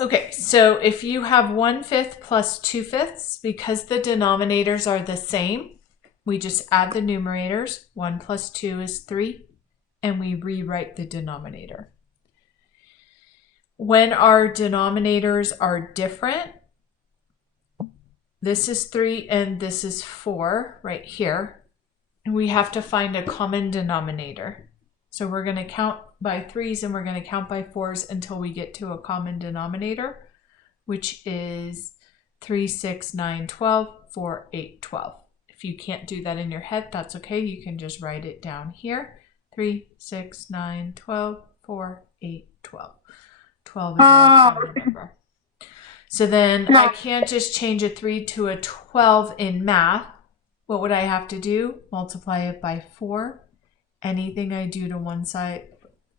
Okay, so if you have 1/5 plus 2/5, because the denominators are the same, we just add the numerators. 1 plus 2 is 3, and we rewrite the denominator. When our denominators are different, this is 3 and this is 4 right here, and we have to find a common denominator. So we're going to count by 3s and we're going to count by 4s until we get to a common denominator, which is 3, 6, 9, 12, 4, 8, 12. If you can't do that in your head, that's okay. You can just write it down here. 3, 6, 9, 12, 4, 8, 12. 12 is our common number. So then I can't just change a 3 to a 12 in math. What would I have to do? Multiply it by 4. Anything I do to one side,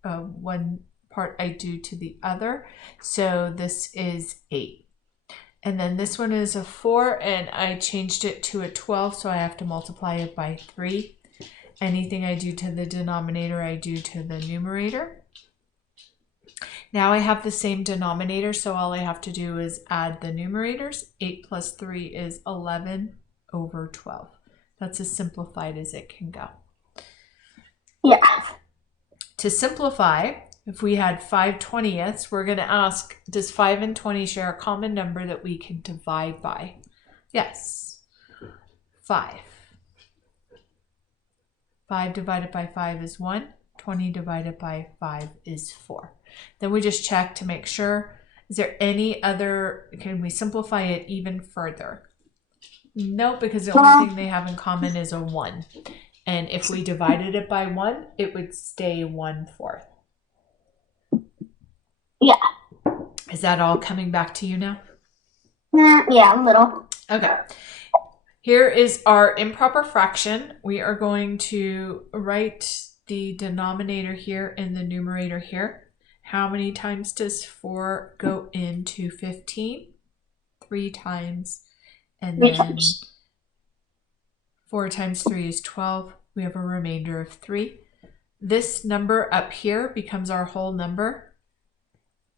one part I do to the other. So this is 8. And then this one is a 4 and I changed it to a 12, so I have to multiply it by 3. Anything I do to the denominator, I do to the numerator. Now I have the same denominator, so all I have to do is add the numerators. 8 plus 3 is 11 over 12. That's as simplified as it can go. Yeah. To simplify, if we had 5/20ths, we're going to ask, does 5 and 20 share a common number that we can divide by? Yes. 5. 5 divided by 5 is 1. 20 divided by 5 is 4. Then we just check to make sure, is there any other, can we simplify it even further? No, because the only thing they have in common is a 1. And if we divided it by 1, it would stay 1/4. Yeah. Is that all coming back to you now? Yeah, a little. Okay. Here is our improper fraction. We are going to write the denominator here and the numerator here. How many times does 4 go into 15? 3 times. And then 4 times 3 is 12. We have a remainder of 3. This number up here becomes our whole number.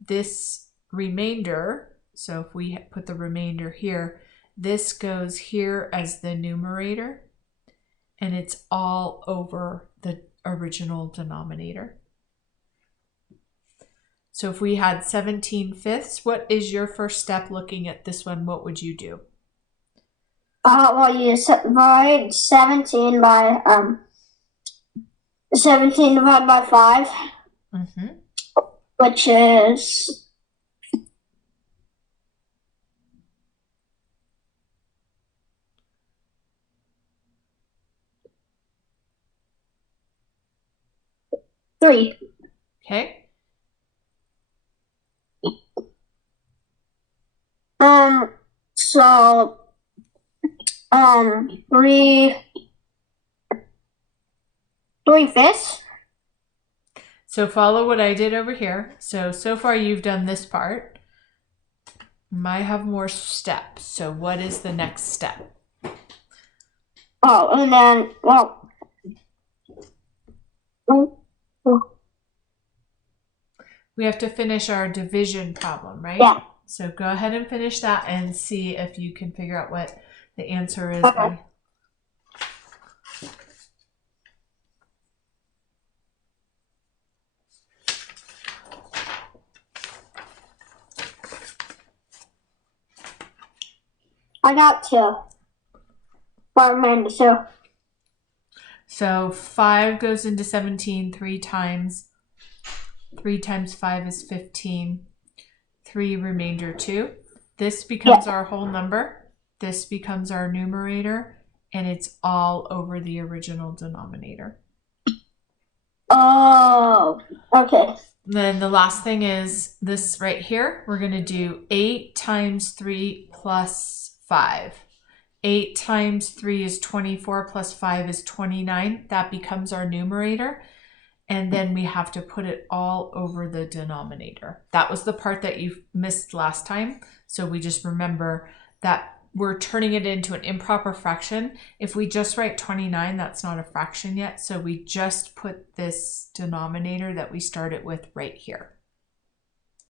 This remainder, so if we put the remainder here, this goes here as the numerator, and it's all over the original denominator. So if we had 17/5, what is your first step looking at this one? What would you do? Well, you divide 17 by 17 divided by 5, which is 3. Okay. So 3/5. So follow what I did over here. So far you've done this part. You might have more steps. So what is the next step? Oh, and then, well, we have to finish our division problem, right? Yeah. So go ahead and finish that and see if you can figure out what the answer is. Okay. I got 2. Remainder 2. So 5 goes into 17 3 times. 3 times 5 is 15. 3 remainder 2. This becomes our whole number. This becomes our numerator, and it's all over the original denominator. Oh, okay. Then the last thing is this right here. We're going to do 8 times 3 plus 5. 8 times 3 is 24 plus 5 is 29. That becomes our numerator. And then we have to put it all over the denominator. That was the part that you missed last time. So we just remember that we're turning it into an improper fraction. If we just write 29, that's not a fraction yet. So we just put this denominator that we started with right here.